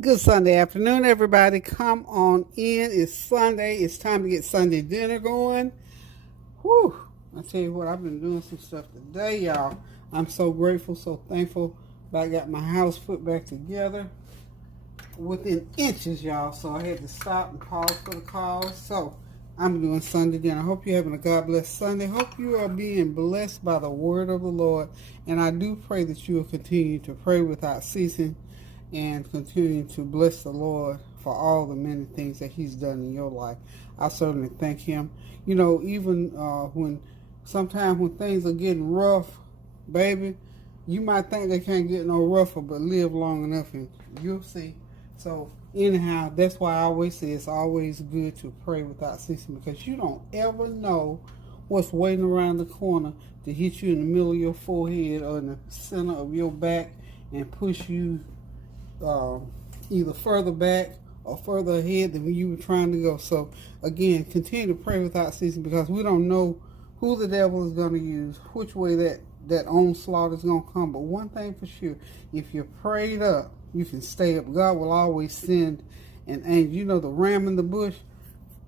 Good Sunday afternoon, everybody. Come on in. It's Sunday. It's time to get Sunday dinner going. Whew. I tell you what, I've been doing some stuff today, y'all. I'm so grateful, so thankful that I got my house put back together within inches, y'all. So I had to stop and pause for the calls. So I'm doing Sunday dinner. I hope you're having a God bless Sunday. Hope you are being blessed by the word of the Lord. And I do pray that you will continue to pray without ceasing and continue to bless the Lord for all the many things that He's done in your life. I certainly thank Him. You know, even sometimes when things are getting rough, baby, you might think they can't get no rougher, but live long enough and you'll see. So anyhow, that's why I always say it's always good to pray without ceasing, because you don't ever know what's waiting around the corner to hit you in the middle of your forehead or in the center of your back and push you either further back or further ahead than you were trying to go. So again, continue to pray without ceasing, because we don't know who the devil is going to use, which way that onslaught is going to come. But one thing for sure, if you're prayed up, you can stay up. God will always send an angel. You know, the ram in the bush,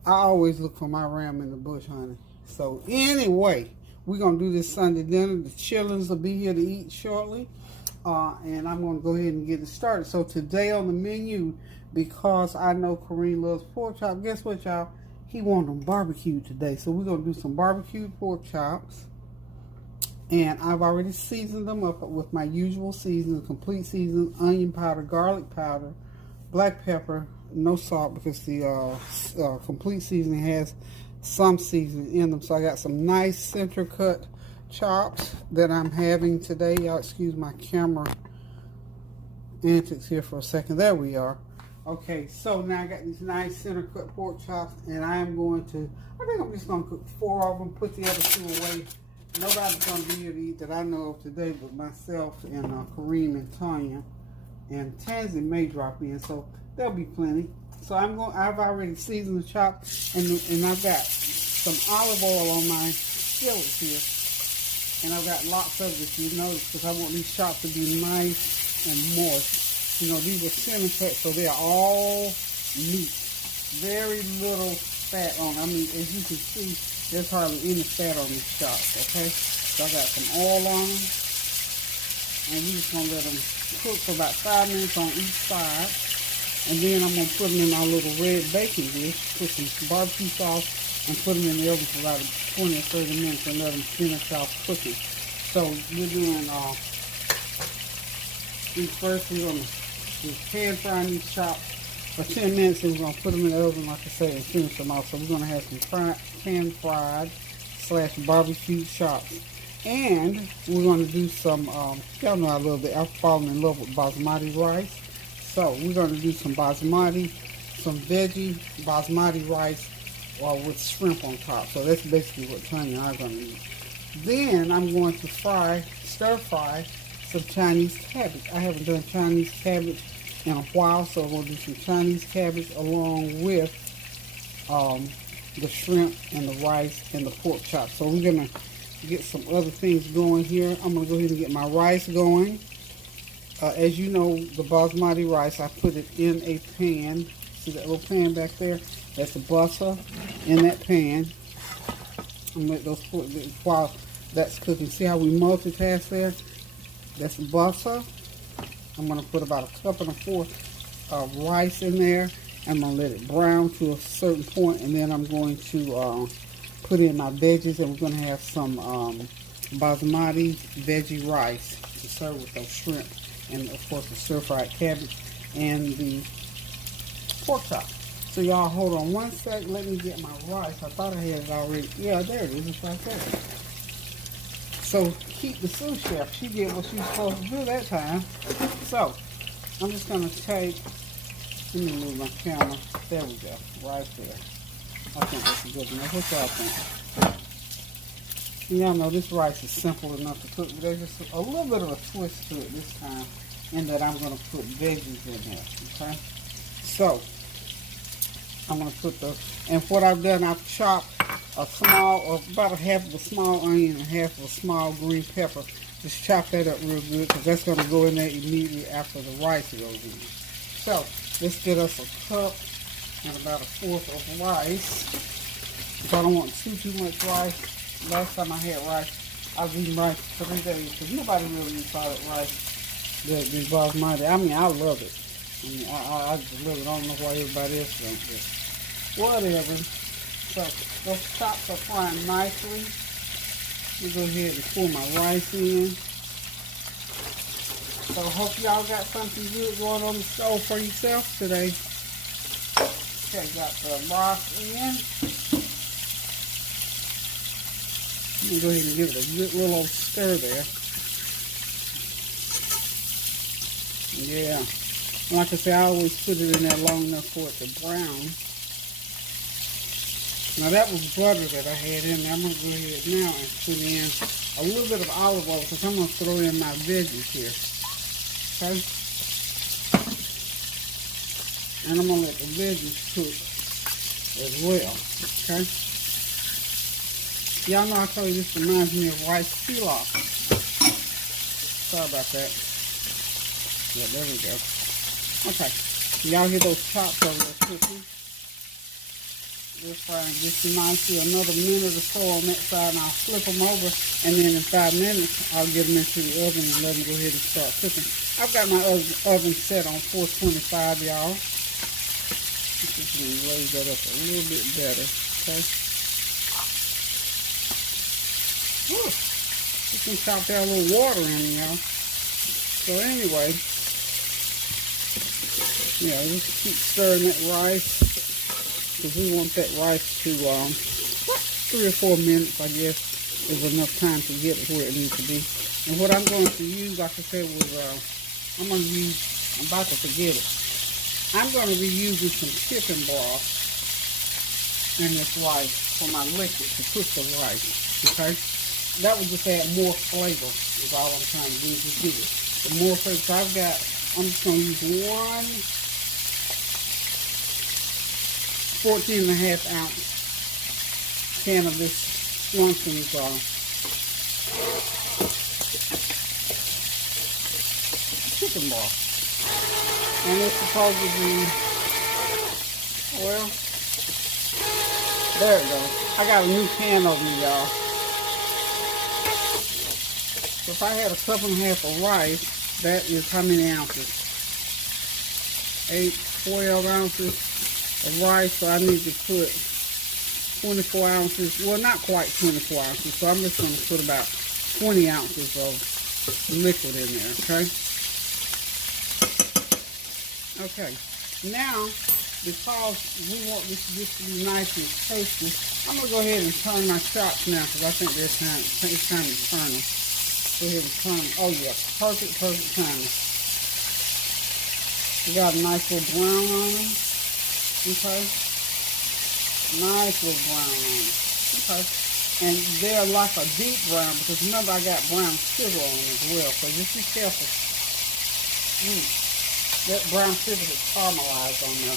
I always look for my ram in the bush, honey. So anyway, we're going to do this Sunday dinner. The children will be here to eat shortly. And I'm going to go ahead and get it started. So today on the menu, because I know Kareem loves pork chop, guess what, y'all? He wants them barbecued today. So we're going to do some barbecued pork chops. And I've already seasoned them up with my usual seasoning, complete seasoning, onion powder, garlic powder, black pepper, no salt, because the complete seasoning has some seasoning in them. So I got some nice center cut chops that I'm having today. Y'all excuse my camera antics here for a second. There we are. Okay, so now I got these nice center cut pork chops, and I think I'm just going to cook 4 of them, put the other 2 away. Nobody's going to be here to eat that I know of today but myself and Kareem and Tanya. And Tansy may drop in, so there'll be plenty. So I've already seasoned the chop, and I've got some olive oil on my skillet here. And I've got lots of it, you notice, because I want these chops to be nice and moist. You know, these are cinnamon cuts, so they're all meat. Very little fat on them. I mean, as you can see, there's hardly any fat on these chops, okay? So I got some oil on them. And we're just going to let them cook for about 5 minutes on each side. And then I'm going to put them in our little red baking dish, put some barbecue sauce, and put them in the oven for about 20 or 30 minutes and let them finish off cooking. So we're doing these first. We're going to pan fry these chops for 10 minutes, and we're going to put them in the oven, like I said, and finish them off. So we're going to have some pan fried / barbecue chops. And we're going to do some, y'all know I love it. I've fallen in love with basmati rice. So we're going to do some basmati, some veggie basmati rice with shrimp on top. So that's basically what Tanya and I are going to use. Then I'm going to stir fry some Chinese cabbage. I haven't done Chinese cabbage in a while, so I'm going to do some Chinese cabbage along with the shrimp and the rice and the pork chops. So we're going to get some other things going here. I'm going to go ahead and get my rice going. As you know, the basmati rice, I put it in a pan. See that little pan back there? That's the butter in that pan. I'm going to let those cook while that's cooking. See how we multitask there? That's the butter. I'm going to put about 1 1/4 cups of rice in there. I'm going to let it brown to a certain point, and then I'm going to put in my veggies, and we're going to have some basmati veggie rice to serve with those shrimp, and of course the stir-fried cabbage and the pork chop. So y'all hold on one sec. Let me get my rice. I thought I had it already. Yeah, there it is. It's right there. So keep the sous chef. She did what she was supposed to do that time. So I'm just going to take, let me move my camera. There we go. Right there. I think that's a good enough. What y'all think? Y'all know this rice is simple enough to cook, but there's just a little bit of a twist to it this time, in that I'm going to put veggies in there. Okay? So I'm going to put and what I've done, I've chopped about a half of a small onion and half of a small green pepper. Just chop that up real good, because that's going to go in there immediately after the rice goes in. So Let's get us a cup and about a fourth of rice. Because I don't want too much rice. Last time I had rice, I was eating rice for 3 days. Because nobody really eats all that rice. The Basmati. I mean, I love it. I mean, I just love it. I don't know why everybody else don't. But whatever. So those chops are frying nicely. Let me go ahead and pour my rice in. So I hope y'all got something good going on the stove for yourself today. Okay, got the broth in. Let me go ahead and give it a good little old stir there. Yeah. Like I say, I always put it in there long enough for it to brown. Now that was butter that I had in there. I'm going to go ahead now and put in a little bit of olive oil because I'm going to throw in my veggies here. Okay? And I'm going to let the veggies cook as well. Okay? Y'all know I told you this reminds me of rice pilaf. Sorry about that. Yeah, there we go. Okay. Y'all hear those chops over there cooking? They're frying just nicely. Another minute or so on that side, and I'll flip them over. And then in 5 minutes, I'll get them into the oven and let them go ahead and start cooking. I've got my oven set on 425, y'all. Just going to raise that up a little bit better. Okay. Whew. Just going to chop that little water in, y'all. So anyway, yeah, just keep stirring that rice. Because we want that rice to, 3 or 4 minutes, I guess, is enough time to get it where it needs to be. And what I'm going to use, like I said, was, I'm about to forget it. I'm going to be using some chicken broth in this rice for my liquid to cook the rice, okay? That would just add more flavor, is all I'm trying to do, just give it the more flavor. So I'm just going to use one 14.5 ounce can of this Swanson's chicken broth. And it's supposed to be, well, there it goes. I got a new can over me, y'all. So if I had a cup and a half of rice, that is how many ounces? 12 ounces of rice, so I need to put 24 ounces, well not quite 24 ounces, so I'm just going to put about 20 ounces of liquid in there, okay? Okay, now, because we want this to be nice and tasty, I'm going to go ahead and turn my chops now, because I think it's time to turn them. Go ahead and turn them. Oh yeah, perfect timing. We got a nice little brown on them. Okay. Nice little brown on them. Okay. And they're like a deep brown because remember I got brown sugar on them as well. So just be careful. That brown sugar is caramelized on there.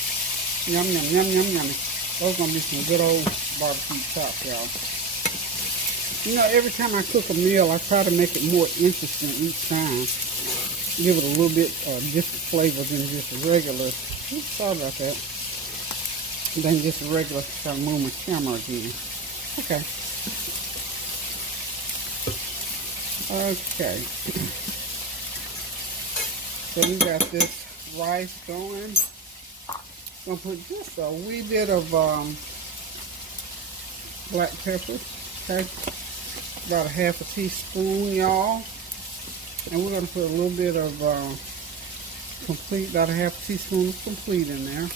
Yum, yum, yum, yum, yummy. Those are going to be some good old barbecue chops, y'all. You know, every time I cook a meal, I try to make it more interesting each time. Give it a little bit different flavor than just a regular. Oops, sorry about that. Than just a regular. Trying to move my camera again. Okay. Okay. So we got this rice going. I'm gonna put just a wee bit of black pepper. Okay. About a half a teaspoon, y'all. And we're going to put a little bit of complete, about a half a teaspoon of complete in there.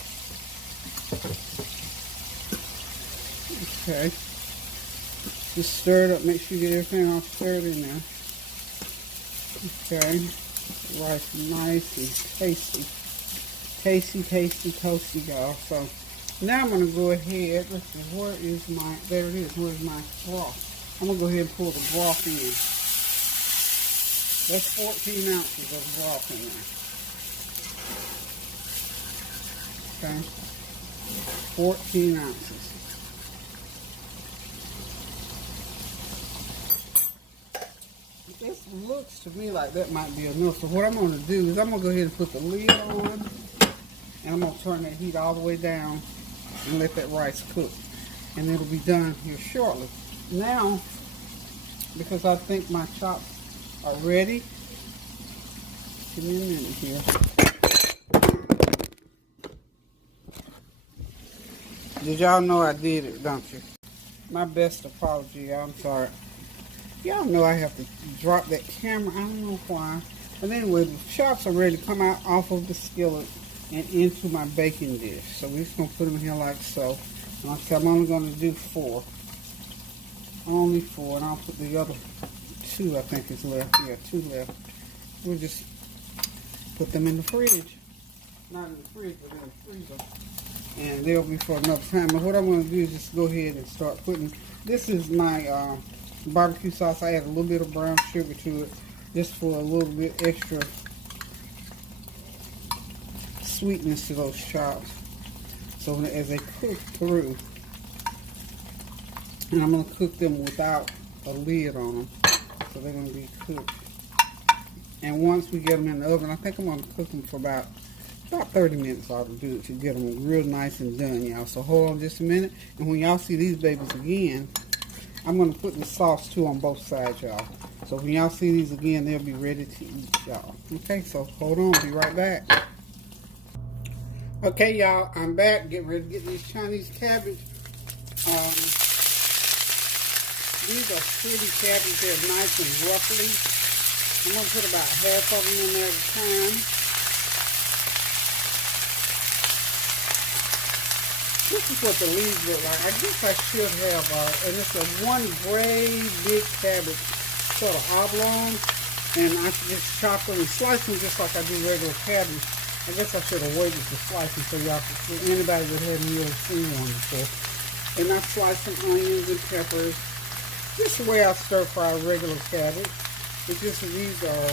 Okay. Just stir it up, make sure you get everything all stirred in there. Okay. Rice nice and tasty. Tasty, tasty, toasty, y'all. So now I'm going to go ahead, let's see, where is my, there it is, where's my broth? I'm going to go ahead and pour the broth in. That's 14 ounces of broth in there. Okay. 14 ounces. This looks to me like that might be enough. So what I'm going to do is I'm going to go ahead and put the lid on. And I'm going to turn that heat all the way down and let that rice cook. And it'll be done here shortly. Now, because I think my chops are ready, give me a minute here. Did y'all know I did it, don't you? My best apology, I'm sorry. Y'all know I have to drop that camera. I don't know why. But anyway, the chops are ready to come out off of the skillet and into my baking dish. So we're just going to put them here like so. And like I said, I'm only going to do 4. Only 4. And I'll put the other 2, I think is left. Yeah, 2 left. We'll just put them in the fridge. Not in the fridge, but in the freezer. And they'll be for another time. But what I'm going to do is just go ahead and start putting. This is my barbecue sauce. I add a little bit of brown sugar to it just for a little bit extra sweetness to those chops. So as they cook through, and I'm going to cook them without a lid on them. So they're going to be cooked. And once we get them in the oven, I think I'm going to cook them for about 30 minutes ought to do it to get them real nice and done, y'all. So hold on just a minute. And when y'all see these babies again, I'm going to put the sauce too on both sides, y'all. So when y'all see these again, they'll be ready to eat, y'all. Okay, so hold on. Be right back. Okay, y'all, I'm back. Getting ready to get these Chinese cabbage. These are pretty cabbage. They're nice and ruffly. I'm going to put about half of them in there at a time. This is what the leaves look like. I guess I should have, and it's a one gray big cabbage, sort of oblong, and I just chop them and slice them just like I do regular cabbage. I guess I should have waited to slice them so y'all could see, anybody that hadn't really seen one before. And I slice some onions and peppers, just the way I stir fry regular cabbage. It's just these are,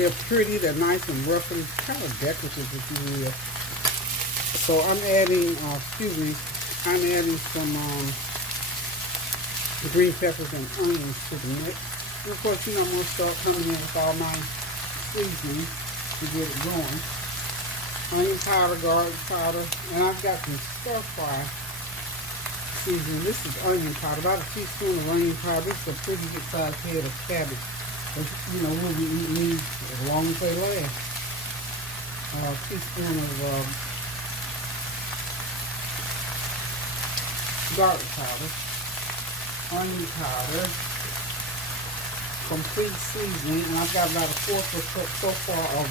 they're pretty, they're nice and ruffly, kind of decorative if you will. So I'm adding, I'm adding some green peppers and onions to the mix. And of course, you know, I'm going to start coming in with all my seasoning to get it going. Onion powder, garlic powder, and I've got some stir fry seasoning. This is onion powder, about a teaspoon of onion powder. This is a pretty good sized head of cabbage. But, you know, we'll be eating these as long as they last. A teaspoon of garlic powder, onion powder, complete seasoning, and I've got about a fourth of a cup so far of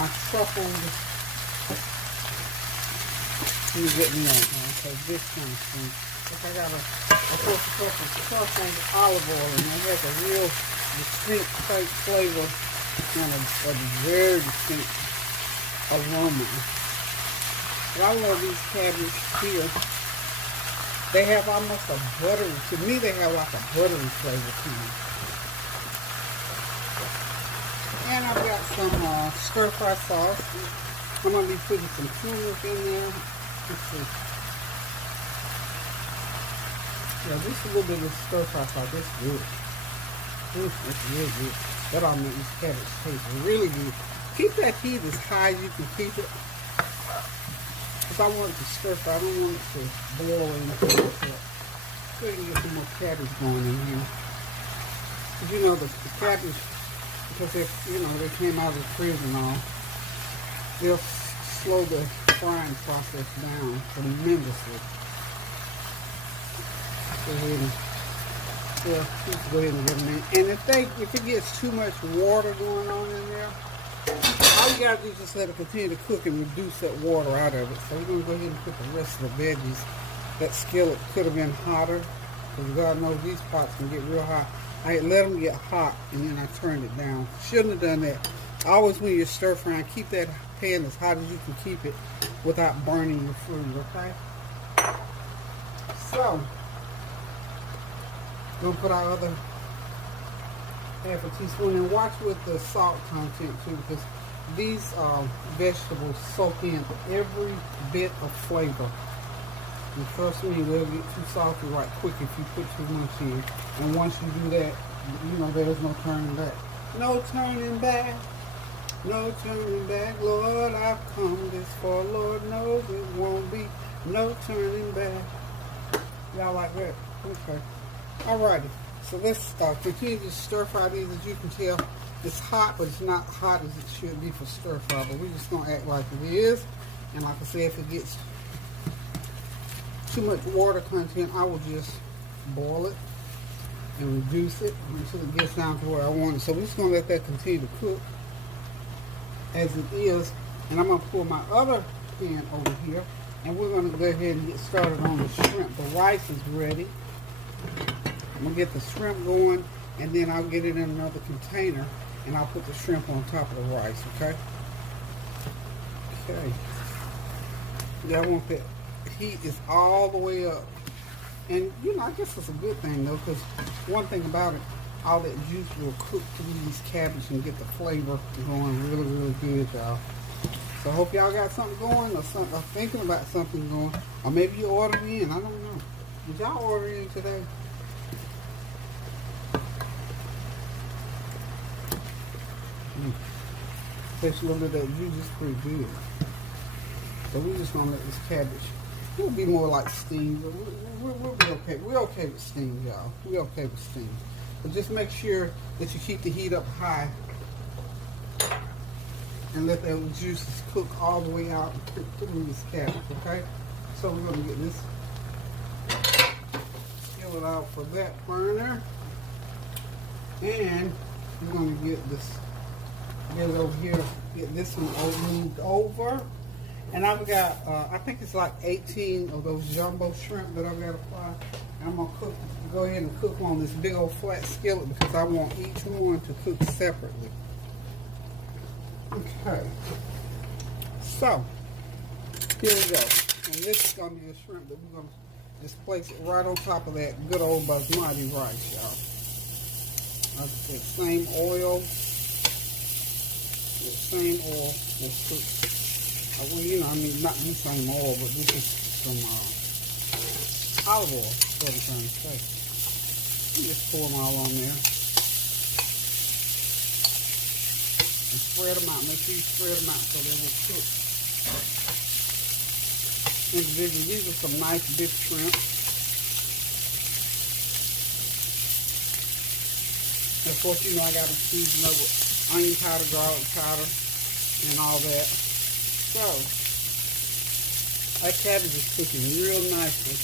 my truffled, let me get me on, okay, this kind of thing. I got a fourth of a cup of truffled olive oil, and it has a real distinct flavor and a very distinct aroma. But I love these cabbage here. They have almost a buttery, to me they have like a buttery flavor to them. And I've got some stir-fry sauce. I'm going to be putting some turmeric in there. Let's see. Yeah, just a little bit of stir-fry sauce. That's good. Ooh, that's real good. That all makes this cabbage taste really good. Keep that heat as high as you can keep it. If I want it to stir fry, I don't want it to boil into it. So you can get some more cabbage going in here. Because you know the cabbage, because they, you know, they came out of the fridge and all, they'll slow the frying process down tremendously. Go ahead and, well, just go ahead and get them in. And if it gets too much water going on in there, all you gotta do is just let it continue to cook and reduce that water out of it. So we're gonna go ahead and put the rest of the veggies. That skillet could have been hotter, because God knows these pots can get real hot. I let them get hot and then I turned it down. Shouldn't have done that. Always when you're stir frying, keep that pan as hot as you can keep it without burning your food, okay? So, we're gonna put our other half a teaspoon and watch with the salt content too, because these vegetables soak in every bit of flavor. And trust me, they'll get too salty right quick if you put too much in. And once you do that, you know, there's no turning back. No turning back. No turning back, Lord, I've come this far. Lord knows it won't be no turning back. Y'all like that? Okay. Alrighty. So let's continue to stir fry these. As you can tell, it's hot, but it's not hot as it should be for stir fry. But we're just gonna act like it is. And like I said, if it gets too much water content, I will just boil it and reduce it until it gets down to where I want it. So we're just gonna let that continue to cook as it is. And I'm gonna pull my other pan over here, and we're gonna go ahead and get started on the shrimp. The rice is ready. I'm gonna get the shrimp going, and then I'll get it in another container, and I'll put the shrimp on top of the rice. Okay. Okay. Yeah, I want that heat is all the way up, and you know, I guess it's a good thing though, because one thing about it, all that juice will cook through these cabbage and get the flavor going really, really good, y'all. So I hope y'all got something going, or something, or thinking about something going, or maybe you ordered in. I don't know. Did y'all order in today? Takes a little bit of that juice, it's pretty good. So we're just gonna let this cabbage, it'll be more like steamed, but we'll be okay. We're okay with steamed, y'all. We're okay with steamed. But just make sure that you keep the heat up high and let those juices cook all the way out and cook through this cabbage, okay? So we're gonna get this skillet out for that burner. And we're gonna get this, get it over here, get this one moved over. And I've got, I think it's like 18 of those jumbo shrimp that I've got to fry. And I'm going to go ahead and cook on this big old flat skillet because I want each one to cook separately. Okay. So, here we go. And this is going to be the shrimp that we're going to just place it right on top of that good old Basmati rice, y'all. Like I said, same oil. The same oil will cook. Well, you know, I mean, not the same oil, but this is some olive oil, that's what I'm trying to say. You just pour them all on there. And spread them out. Make sure you spread them out so they will cook individually. These are some nice big shrimp. Of course, you know, I got to season up with onion powder, garlic powder, and all that. So, that cabbage is cooking real nicely.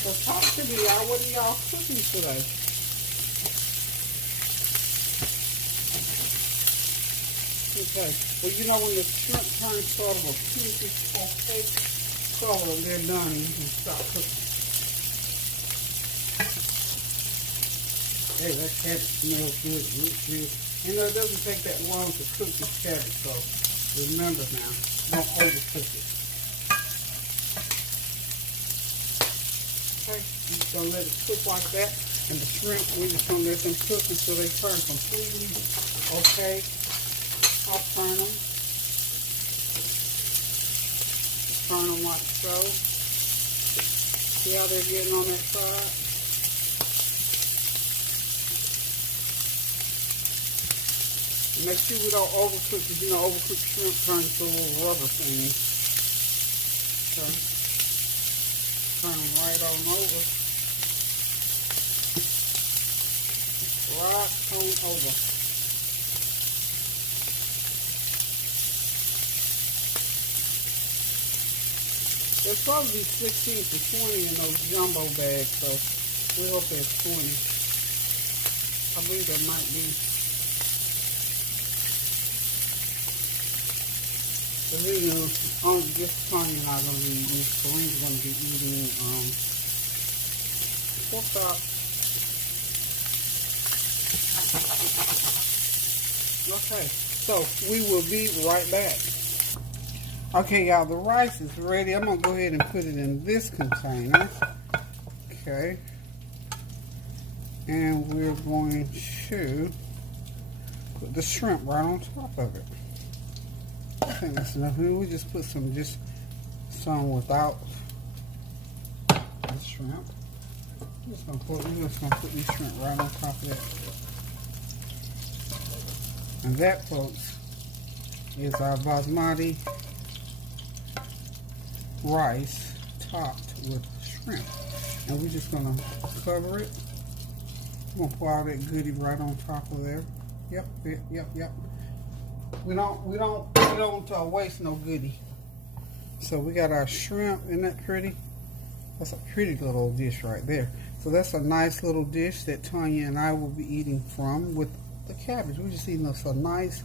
So talk to me, y'all. What are y'all cooking today? Okay. Well, you know, when the shrimp turns sort of a pinkish opaque color, they're done. You can stop cooking. Hey, that cabbage smells good, looks good. You know, it doesn't take that long to cook this cabbage, so remember now, don't overcook it. Okay, you're just gonna let it cook like that, and the shrimp, we're just gonna let them cook until they turn completely okay. I'll turn them. Just turn them like so. See how they're getting on that side? Make sure we don't overcook, because you know, overcooked shrimp turns to a little rubber thing. Okay. Turn them right on over. Right on over. There's probably 16 to 20 in those jumbo bags, so we hope there's 20. I believe there might be. So you know, on this time you're not going to be eating. Celine's going to be eating pork chop. Okay, so we will be right back. Okay, y'all, the rice is ready. I'm going to go ahead and put it in this container. Okay. And we're going to put the shrimp right on top of it. I think that's enough. We just put some without the shrimp. We're just gonna put these shrimp right on top of that. And that, folks, is our basmati rice topped with shrimp. And we're just gonna cover it. We're gonna pour all that goodie right on top of there. Yep. We don't waste no goodie. So we got our shrimp. Isn't that pretty? That's a pretty little dish right there. So that's a nice little dish that Tanya and I will be eating from with the cabbage. We're just eating us a nice,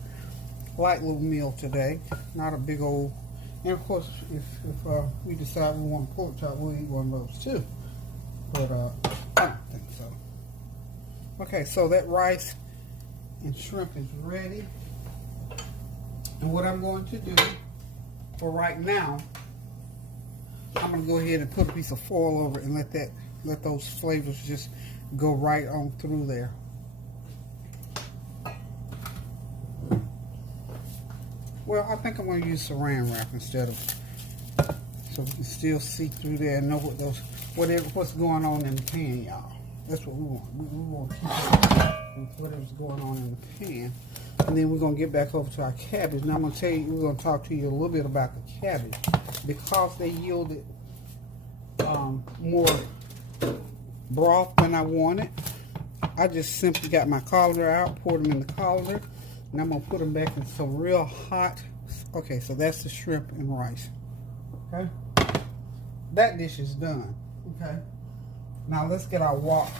light little meal today. Not a big old. And of course, if we decide we want a pork chop, we'll eat one of those too. But I don't think so. Okay, so that rice and shrimp is ready. And what I'm going to do for right now, I'm going to go ahead and put a piece of foil over it and let those flavors just go right on through there. Well, I think I'm going to use saran wrap instead of, so we can still see through there and know what's going on in the pan, y'all. That's what we want. We want to keep whatever's going on in the pan. And then we're going to get back over to our cabbage. Now I'm going to tell you, we're going to talk to you a little bit about the cabbage. Because they yielded more broth than I wanted, I just simply got my colander out, poured them in the colander, and I'm going to put them back in some real hot. Okay, so that's the shrimp and rice. Okay, that dish is done. Okay, now let's get our wok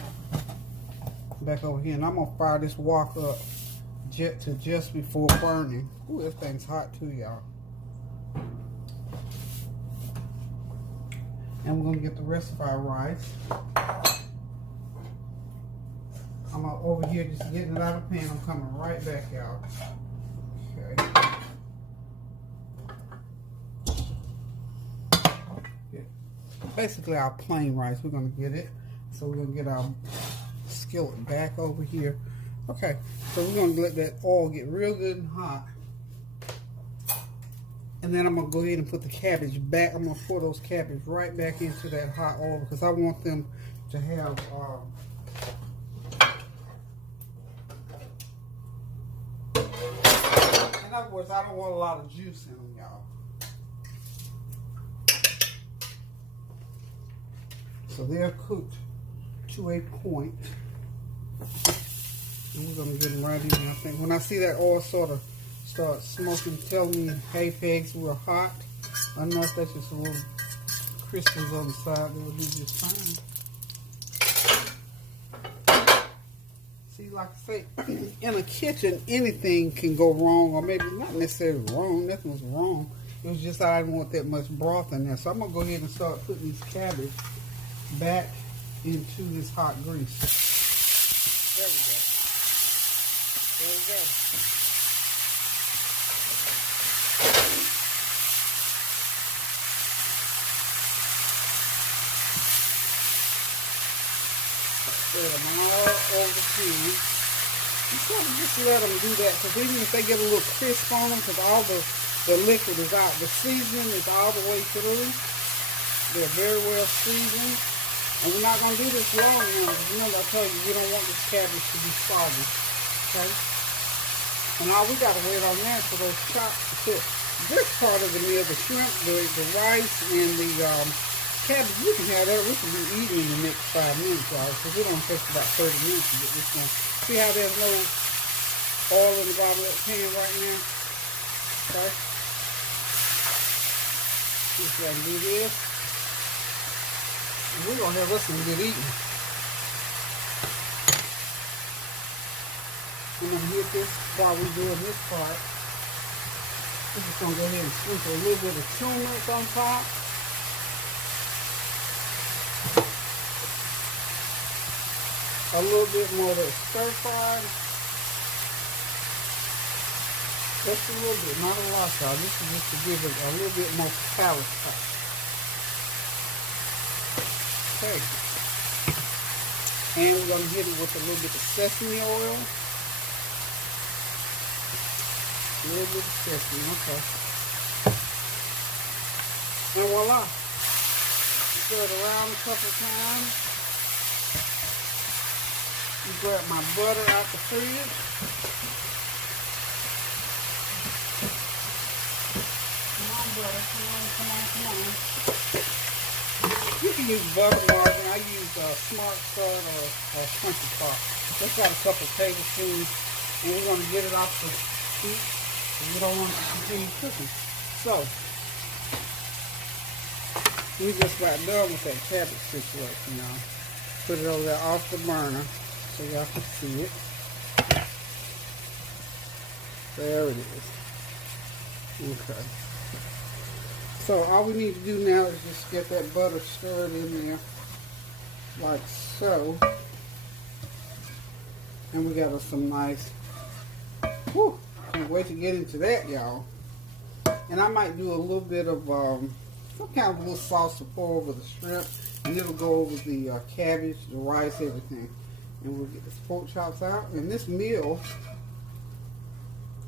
back over here, and I'm going to fire this wok up to just before burning. Ooh, this thing's hot too, y'all. And we're going to get the rest of our rice. I'm over here just getting it out of the pan. I'm coming right back out. Okay. Yeah. Basically our plain rice. We're going to get it. So we're going to get our skillet back over here. Okay. So we're going to let that oil get real good and hot. And then I'm going to go ahead and put the cabbage back. I'm going to pour those cabbage right back into that hot oil because I want them to have, in other words, I don't want a lot of juice in them, y'all. So they're cooked to a point. And we're going to get them right in there, I think. When I see that oil sort of start smoking, tell me, hey pegs, we're hot. Unless that's just a little crispers on the side, they'll do just fine. See, like I say, in a kitchen, anything can go wrong, or maybe not necessarily wrong, nothing was wrong. It was just I didn't want that much broth in there. So I'm going to go ahead and start putting these cabbage back into this hot grease. There we go. There we go. Spread them all over the pan. You sort of just let them do that, because even if they get a little crisp on them, because all the liquid is out, the seasoning is all the way through. They're very well seasoned. And we're not going to do this long now, because remember I told you, we don't want this cabbage to be soggy. Okay? And all we got to wait on that for those chops to cook. This part of the meal, the shrimp, the rice, and the cabbage, we can have that. We can be eating in the next 5 minutes, y'all, because it only takes about 30 minutes to get this one. See how there's no oil in the bottom of that pan right now? Okay? Just gotta do this. And we're going to have us some good eating. I'm going to hit this while we're doing this part. We're just going to go ahead and sprinkle a little bit of turmeric on top. A little bit more of that stir-fried. Just a little bit, not a lot, y'all. This is just to give it a little bit more palate touch. Okay. And we're going to hit it with a little bit of sesame oil. A little bit of sesame, okay. And voila. Stir it around a couple of times. grab my butter out the fridge. Come on, butter. Come on. You can use butter margarine. I use Smart Start or Crunchy Pop. Just got a couple tablespoons, and we're going to get it off the heat. We don't want it to continue cooking. So, we just got done with that cabbage situation, y'all. Put it over there off the burner so y'all can see it. There it is. Okay. So all we need to do now is just get that butter stirred in there like so. And we got us some nice, whew, can't wait to get into that, y'all. And I might do a little bit of some kind of little sauce to pour over the shrimp, and it'll go over the cabbage, the rice, everything. And we'll get this pork chops out. And this meal,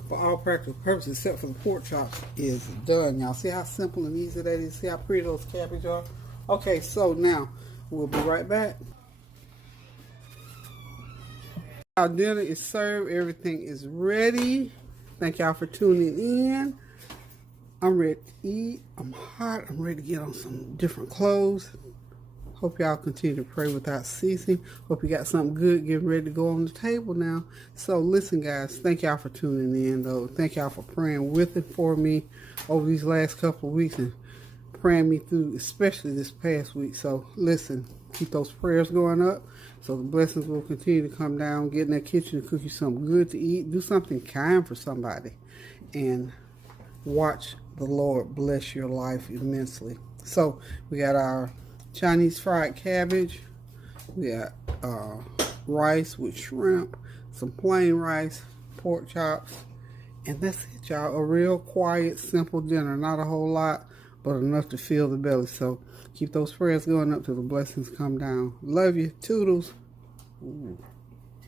for all practical purposes, except for the pork chops, is done. Y'all see how simple and easy that is? See how pretty those cabbage are? Okay, so now we'll be right back. Our dinner is served. Everything is ready. Thank y'all for tuning in. I'm ready to eat. I'm hot. I'm ready to get on some different clothes. Hope y'all continue to pray without ceasing. Hope you got something good getting ready to go on the table now. So listen, guys, thank y'all for tuning in, though. Thank y'all for praying with and for me over these last couple of weeks and praying me through, especially this past week. So listen, keep those prayers going up so the blessings will continue to come down. Get in that kitchen and cook you something good to eat. Do something kind for somebody. And watch the Lord bless your life immensely. So we got our Chinese fried cabbage. We got rice with shrimp, some plain rice, pork chops, and that's it, y'all. A real quiet, simple dinner. Not a whole lot, but enough to fill the belly. So keep those prayers going up till the blessings come down. Love you. Toodles. Ooh.